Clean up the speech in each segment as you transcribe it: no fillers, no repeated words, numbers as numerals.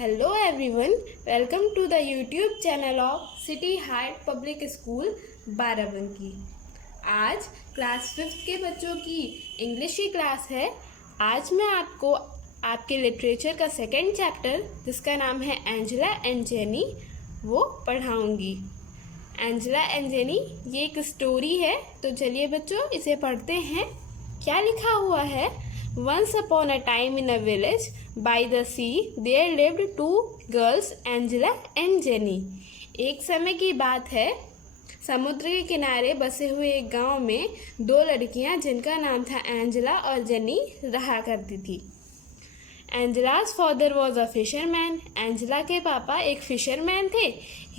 Hello everyone, welcome to the YouTube channel of City Heart Public School Barabanki. आज class 5 के बच्चों की English की क्लास है। आज मैं आपको आपके लिटरेचर का सेकंड चैप्टर जिसका नाम है एंजेला एंड जेनी वो पढ़ाऊंगी। एंजेला एंड जेनी ये एक स्टोरी है, तो चलिए बच्चों इसे पढ़ते हैं। क्या लिखा हुआ है? Once upon a time in a village by the sea there lived two girls, Angela and Jenny. एक समय की बात है, समुद्र के किनारे बसे हुए एक गांव में दो लड़कियां जिनका नाम था एंजेला और जेनी रहा करती थी। एंजेला's father was a fisherman. Angela के पापा एक फिशरमैन थे।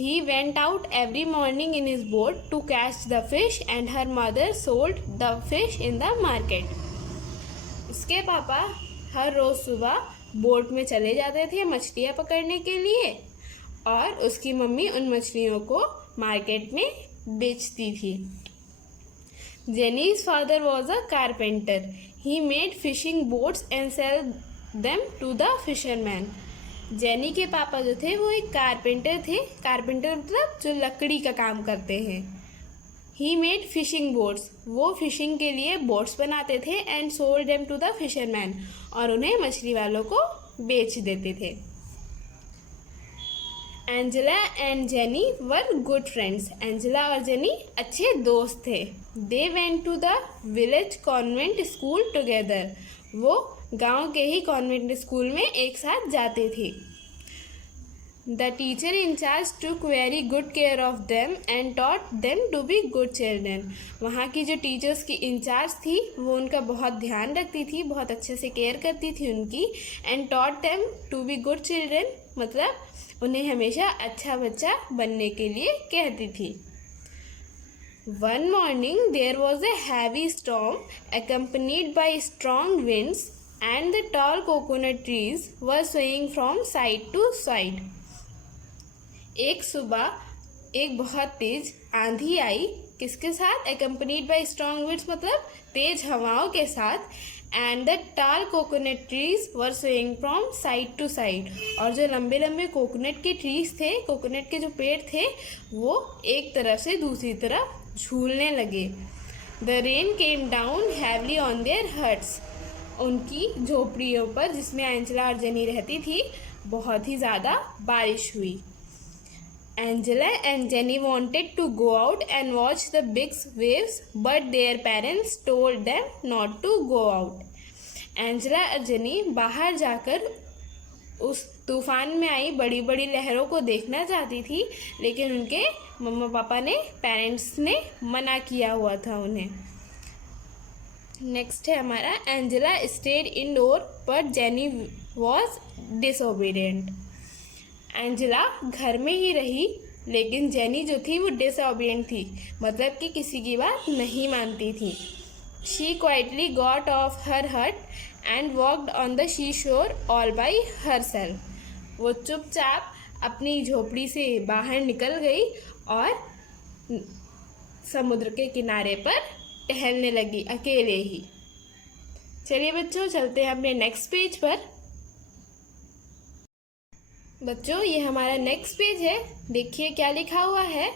He went out every morning in his boat to catch the fish and her mother sold the fish in the market. उसके पापा हर रोज़ सुबह बोट में चले जाते थे मछलियाँ पकड़ने के लिए और उसकी मम्मी उन मछलियों को मार्केट में बेचती थी। Jenny's father was a carpenter. He made fishing boats and sell them to the fisherman. Jenny के पापा जो थे वो एक कारपेंटर थे। कारपेंटर मतलब जो लकड़ी का काम करते हैं। ही मेड फिशिंग बोट्स, वो फिशिंग के लिए बोट्स बनाते थे and sold them to the fisherman, और उन्हें मछली वालों को बेच देते थे। Angela and Jenny were good friends. Angela और जेनी अच्छे दोस्त थे। They went to the village convent school together. वो गांव के ही कॉन्वेंट स्कूल में एक साथ जाते थे। The teacher in charge took very good care of them and taught them to be good children. वहाँ की जो टीचर्स की इंचार्ज थी वो उनका बहुत ध्यान रखती थी, बहुत अच्छे से केयर करती थी उनकी। and taught them to be good children मतलब उन्हें हमेशा अच्छा बच्चा बनने के लिए कहती थी। One morning there was a heavy storm accompanied by strong winds and the tall coconut trees were swaying from side to side. एक सुबह एक बहुत तेज आंधी आई, किसके साथ? एक्म्पनीड बाई स्ट्रॉन्ग विंड्स मतलब तेज हवाओं के साथ। And the tall coconut trees were swaying from side to side, और जो लंबे लंबे कोकोनट के ट्रीज थे, कोकोनट के जो पेड़ थे, वो एक तरफ से दूसरी तरफ झूलने लगे। The rain came down heavily on their huts. उनकी झोपड़ियों पर जिसमें एंजेला और जेनी रहती थी बहुत ही ज़्यादा बारिश हुई। Angela and Jenny wanted to go out and watch the big waves, but their parents told them not to go out. Angela और Jenny बाहर जाकर उस तूफान में आई बड़ी बड़ी लहरों को देखना चाहती थी, लेकिन उनके मम्मा पापा ने, पेरेंट्स ने मना किया हुआ था उन्हें। नेक्स्ट है हमारा Angela stayed indoor but Jenny was disobedient. Angela घर में ही रही, लेकिन जेनी जो थी वो डिसओबीडियंट थी, मतलब कि किसी की बात नहीं मानती थी। She quietly got of her हट एंड वॉकड ऑन द सी शोर ऑल बाई हरसेल्फ. वो चुपचाप अपनी झोपड़ी से बाहर निकल गई और समुद्र के किनारे पर टहलने लगी अकेले ही। चलिए बच्चों चलते हैं अपने नेक्स्ट पेज पर। बच्चों ये हमारा नेक्स्ट पेज है, देखिए क्या लिखा हुआ है।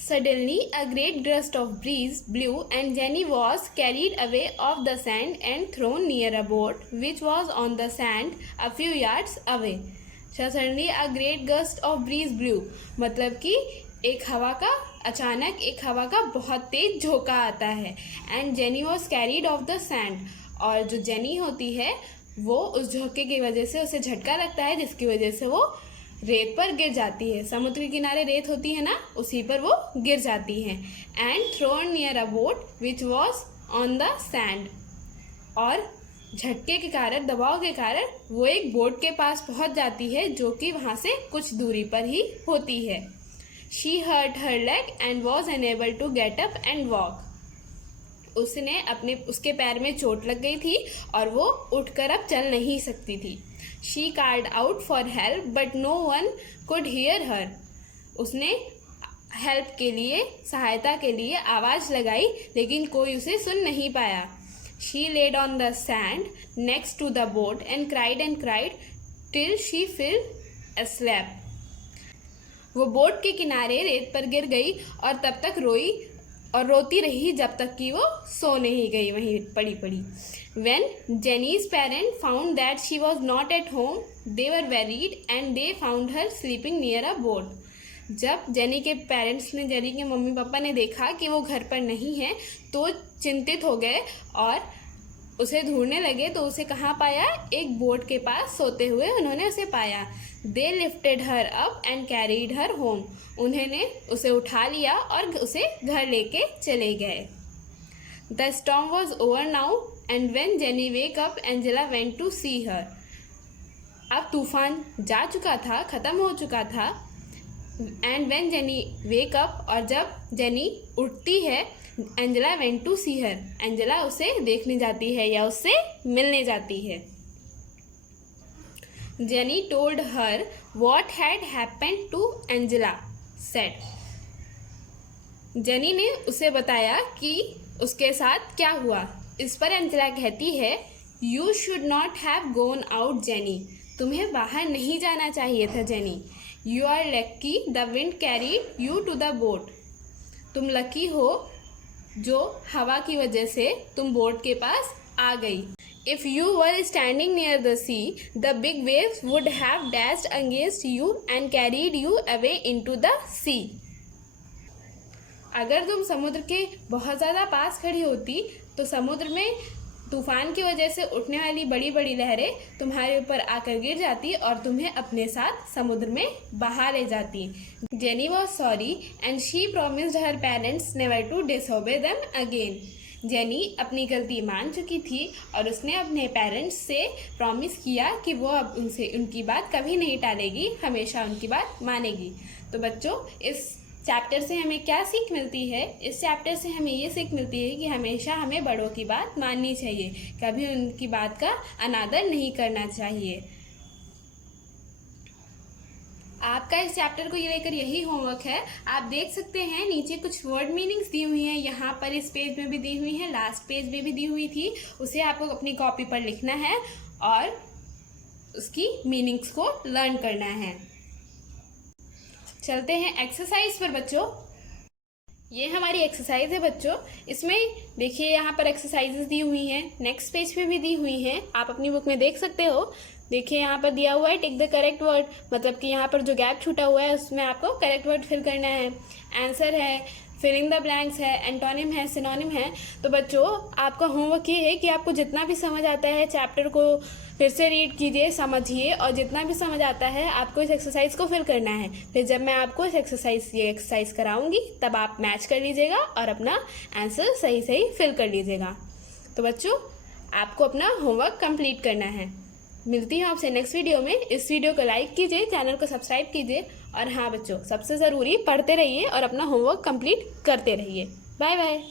Suddenly a great gust of breeze blew and Jenny was carried away off the sand and thrown near a boat which was on the sand a few yards away. Suddenly a great gust of breeze blew मतलब कि अचानक एक हवा का बहुत तेज झोंका आता है। And Jenny was carried of the sand, और जो जेनी होती है वो उस झोंके की वजह से उसे झटका लगता है, जिसकी वजह से वो रेत पर गिर जाती है। समुद्र के किनारे रेत होती है ना, उसी पर वो गिर जाती हैं। And thrown near a boat which was on the sand, और झटके के कारण, दबाव के कारण वो एक बोट के पास पहुंच जाती है जो कि वहाँ से कुछ दूरी पर ही होती है। She hurt her leg and was unable to get up and walk. उसके पैर में चोट लग गई थी और वो उठकर अब चल नहीं सकती थी। She called out for help but no one could hear her. उसने हेल्प के लिए, सहायता के लिए आवाज़ लगाई, लेकिन कोई उसे सुन नहीं पाया। She laid on the sand next to the boat and cried till she fell asleep. वो बोट के किनारे रेत पर गिर गई और तब तक रोई और रोती रही जब तक कि वो सो नहीं गई, वहीं पड़ी पड़ी. When Jenny's parents found that she was not at home, they were worried and they found her sleeping near a boat. जब जेनी के पेरेंट्स ने, जेनी के मम्मी पापा ने देखा कि वो घर पर नहीं है तो चिंतित हो गए और उसे ढूंढने लगे. तो उसे कहाँ पाया? एक बोट के पास सोते हुए उन्होंने उसे पाया. They lifted her up and carried her home. उन्होंने उसे उठा लिया और उसे घर लेके चले गए. The storm was over now and when Jenny wake up Angela went to see her. अब तूफान जा चुका था, ख़त्म हो चुका था. And when Jenny wake up, और जब जेनी उठती है, Angela went to see her. Angela उसे देखने जाती है या उससे मिलने जाती है. Jenny told her what had happened to Angela said. Jenny ने उसे बताया कि उसके साथ क्या हुआ. इस पर एंजेला कहती है, you should not have gone out Jenny. तुम्हें बाहर नहीं जाना चाहिए था Jenny. You are lucky the wind carried you to the boat. तुम लकी हो जो हवा की वजह से तुम बोट के पास आ गई. If you were standing near the sea, the big waves would have dashed against you and carried you away into the sea. अगर तुम समुद्र के बहुत ज़्यादा पास खड़ी होती तो समुद्र में तूफान की वजह से उठने वाली बड़ी बड़ी लहरें तुम्हारे ऊपर आकर गिर जाती और तुम्हें अपने साथ समुद्र में बहा ले जाती. Jenny was sorry and she promised her parents never to disobey them again. Jenny अपनी गलती मान चुकी थी और उसने अपने पेरेंट्स से प्रॉमिस किया कि वो अब उनकी बात कभी नहीं टालेगी, हमेशा उनकी बात मानेगी. तो बच्चों, इस चैप्टर से हमें क्या सीख मिलती है? इस चैप्टर से हमें ये सीख मिलती है कि हमेशा हमें बड़ों की बात माननी चाहिए, कभी उनकी बात का अनादर नहीं करना चाहिए. आपका इस चैप्टर को ये लेकर यही होमवर्क है. आप देख सकते हैं नीचे कुछ वर्ड मीनिंग्स दी हुई हैं, यहाँ पर इस पेज में भी दी हुई हैं, लास्ट पेज में भी दी हुई थी. उसे आपको अपनी कॉपी पर लिखना है और उसकी मीनिंग्स को लर्न करना है. चलते हैं एक्सरसाइज पर बच्चों. ये हमारी एक्सरसाइज है बच्चों. इसमें देखिए यहाँ पर एक्सरसाइजेस दी हुई हैं, नेक्स्ट पेज पे भी दी हुई हैं, आप अपनी बुक में देख सकते हो. देखिए यहाँ पर दिया हुआ है टिक द करेक्ट वर्ड, मतलब कि यहाँ पर जो गैप छूटा हुआ है उसमें आपको करेक्ट वर्ड फिल करना है. आंसर है, फिलिंग द ब्लैंक्स है, एंटोनिम है, सिनोनिम है. तो बच्चों, आपका होमवर्क ये है कि आपको जितना भी समझ आता है चैप्टर को फिर से रीड कीजिए, समझिए, और जितना भी समझ आता है आपको इस एक्सरसाइज को फिल करना है. फिर जब मैं आपको ये एक्सरसाइज कराऊंगी तब आप मैच कर लीजिएगा और अपना आंसर सही सही फिल कर लीजिएगा. तो बच्चों, आपको अपना होमवर्क कंप्लीट करना है. मिलती हूँ आपसे नेक्स्ट वीडियो में. इस वीडियो को लाइक कीजिए, चैनल को सब्सक्राइब कीजिए, और हाँ बच्चों, सबसे ज़रूरी पढ़ते रहिए और अपना होमवर्क कंप्लीट करते रहिए. Bye bye.